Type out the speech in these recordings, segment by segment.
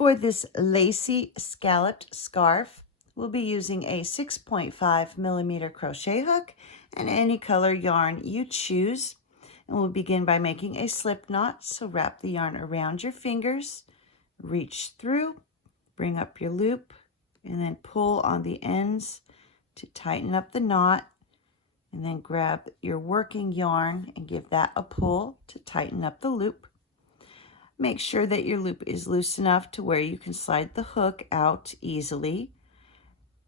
For this lacy scalloped scarf, we'll be using a 6.5 millimeter crochet hook and any color yarn you choose. And we'll begin by making a slip knot. So wrap the yarn around your fingers, reach through, bring up your loop, and then pull on the ends to tighten up the knot. And then grab your working yarn and give that a pull to tighten up the loop. Make sure that your loop is loose enough to where you can slide the hook out easily.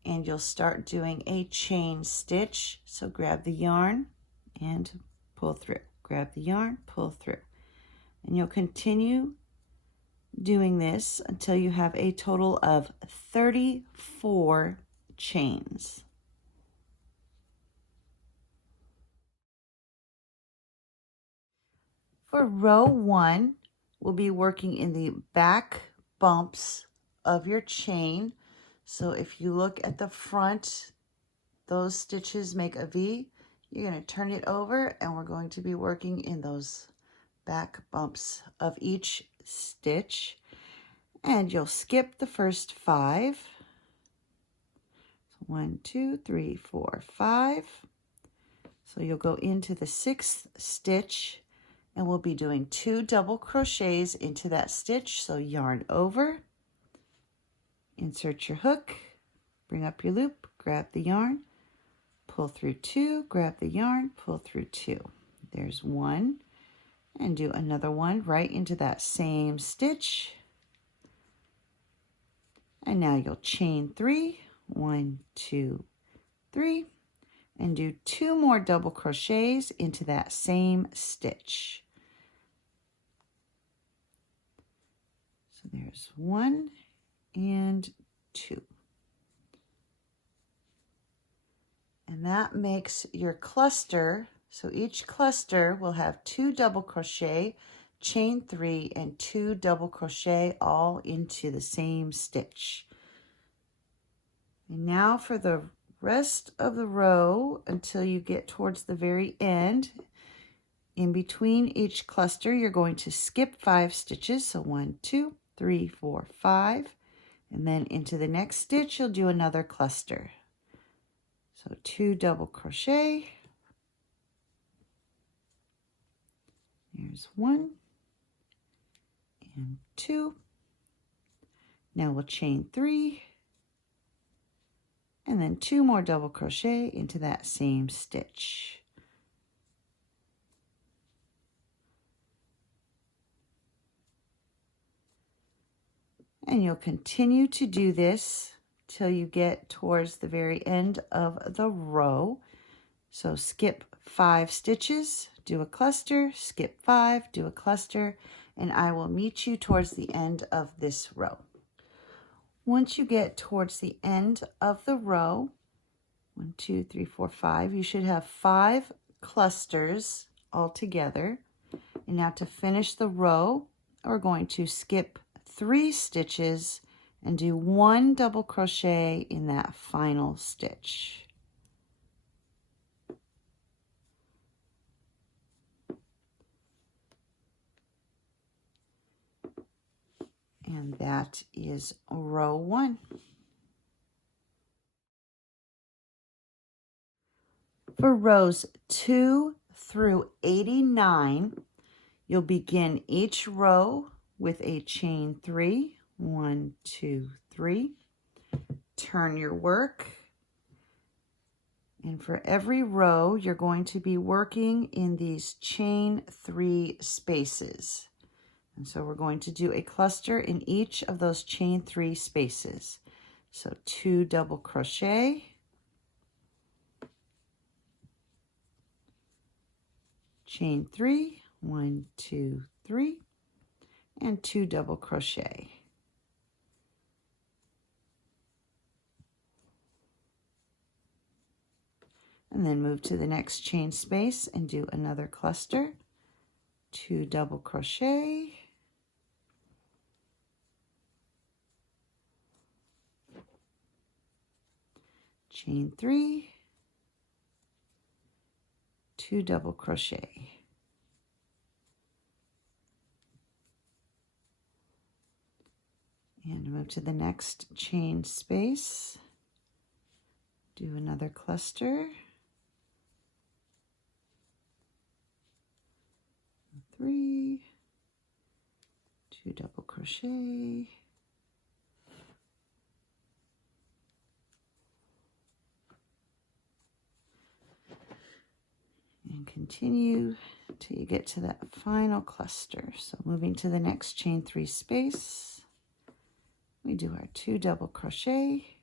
And you'll start doing a chain stitch. So grab the yarn and pull through. Grab the yarn, pull through. And you'll continue doing this until you have a total of 34 chains. For row 1, we'll be working in the back bumps of your chain. So if you look at the front, those stitches make a V. You're going to turn it over and we're going to be working in those back bumps of each stitch. And you'll skip the first 5. 1, 2, 3, 4, 5. So you'll go into the 6th stitch. And we'll be doing 2 double crochets into that stitch. So yarn over, insert your hook, bring up your loop, grab the yarn, pull through 2, grab the yarn, pull through 2. There's 1, and do another one right into that same stitch. And now you'll chain 3, 1, 2, 3, and do 2 more double crochets into that same stitch. So there's 1 and 2. And that makes your cluster. So each cluster will have 2 double crochet, chain 3, and 2 double crochet all into the same stitch. And now for the rest of the row until you get towards the very end. In between each cluster, you're going to skip 5 stitches. So 1, 2, 3, 4, 5. And then into the next stitch, you'll do another cluster. So 2 double crochet. There's 1 and 2. Now we'll chain 3. And then 2 more double crochet into that same stitch. And you'll continue to do this till you get towards the very end of the row. So skip 5 stitches, do a cluster, skip 5, do a cluster, and I will meet you towards the end of this row. Once you get towards the end of the row, 1, 2, 3, 4, 5, you should have 5 clusters all together. And now to finish the row, we're going to skip 3 stitches and do 1 double crochet in that final stitch. And that is row 1. For rows 2 through 89, you'll begin each row with a chain 3, 1, 2, 3. Turn your work. And for every row, you're going to be working in these chain 3 spaces. And so we're going to do a cluster in each of those chain 3 spaces. So 2 double crochet, chain 3, 1, 2, 3, and 2 double crochet. And then move to the next chain space and do another cluster, 2 double crochet, chain 3, 2 double crochet. And move to the next chain space. Do another cluster. 3, 2 double crochet, and continue till you get to that final cluster. So moving to the next chain 3 space, we do our 2 double crochet,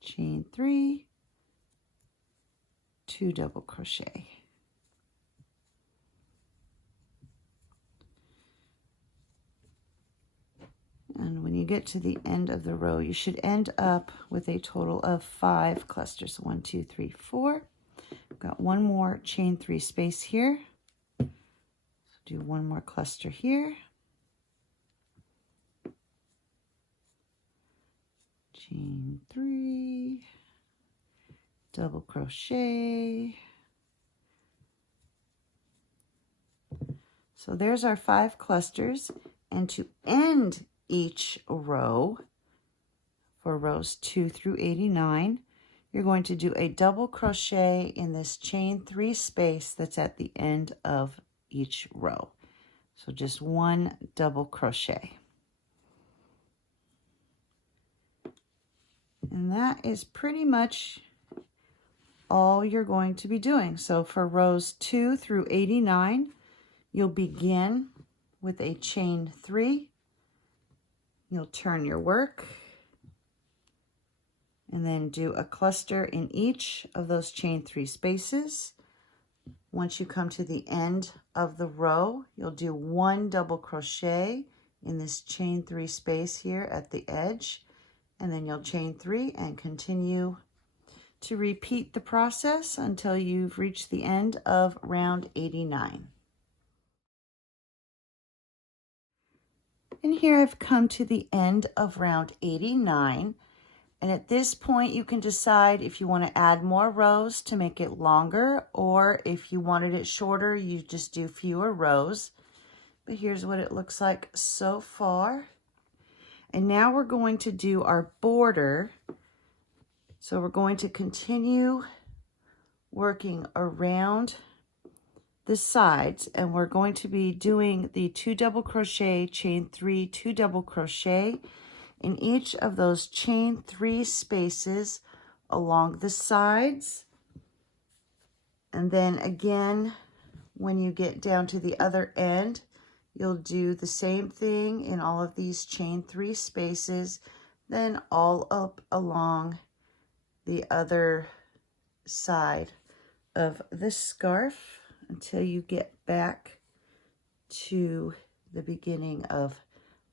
chain 3, 2 double crochet. And when you get to the end of the row, you should end up with a total of 5 clusters. 1, 2, 3, 4. Got one more chain 3 space here. So do one more cluster here. Chain 3, double crochet. So there's our 5 clusters. And to end each row, for rows 2 through 89, you're going to do a double crochet in this chain 3 space that's at the end of each row. So just one double crochet. And that is pretty much all you're going to be doing. So for rows 2 through 89, you'll begin with a chain 3. You'll turn your work and then do a cluster in each of those chain 3 spaces. Once you come to the end of the row, you'll do one double crochet in this chain 3 space here at the edge, and then you'll chain 3 and continue to repeat the process until you've reached the end of round 89. And here I've come to the end of round 89. And at this point, you can decide if you want to add more rows to make it longer, or if you wanted it shorter, you just do fewer rows. But here's what it looks like so far. And now we're going to do our border. So we're going to continue working around the sides, and we're going to be doing the 2 double crochet, chain 3, 2 double crochet in each of those chain 3 spaces along the sides. And then again, when you get down to the other end, you'll do the same thing in all of these chain 3 spaces, then all up along the other side of the scarf until you get back to the beginning of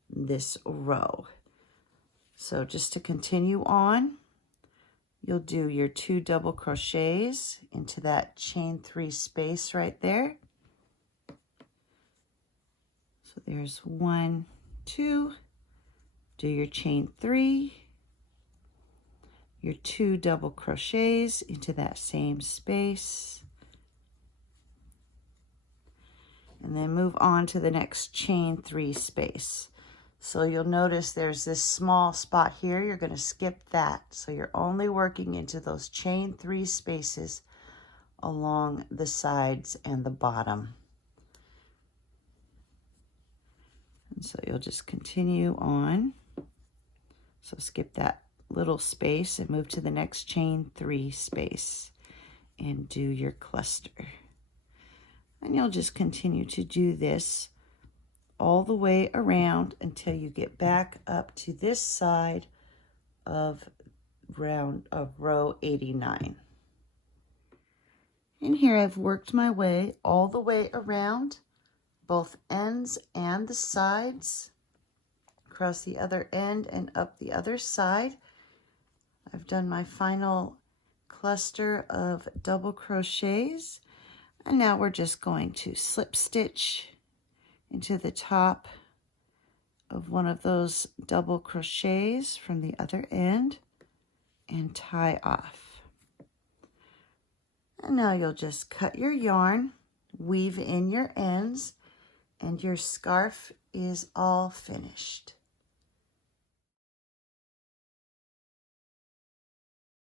this row. So just to continue on, you'll do your 2 double crochets into that chain 3 space right there. So there's 1, 2, do your chain 3, your 2 double crochets into that same space, and then move on to the next chain 3 space. So you'll notice there's this small spot here. You're going to skip that. So you're only working into those chain 3 spaces along the sides and the bottom. And so you'll just continue on. So skip that little space and move to the next chain 3 space and do your cluster. And you'll just continue to do this all the way around until you get back up to this side of row 89. And here I've worked my way all the way around both ends and the sides, across the other end and up the other side. I've done my final cluster of double crochets, and now we're just going to slip stitch into the top of one of those double crochets from the other end and tie off. And now you'll just cut your yarn, weave in your ends, and your scarf is all finished.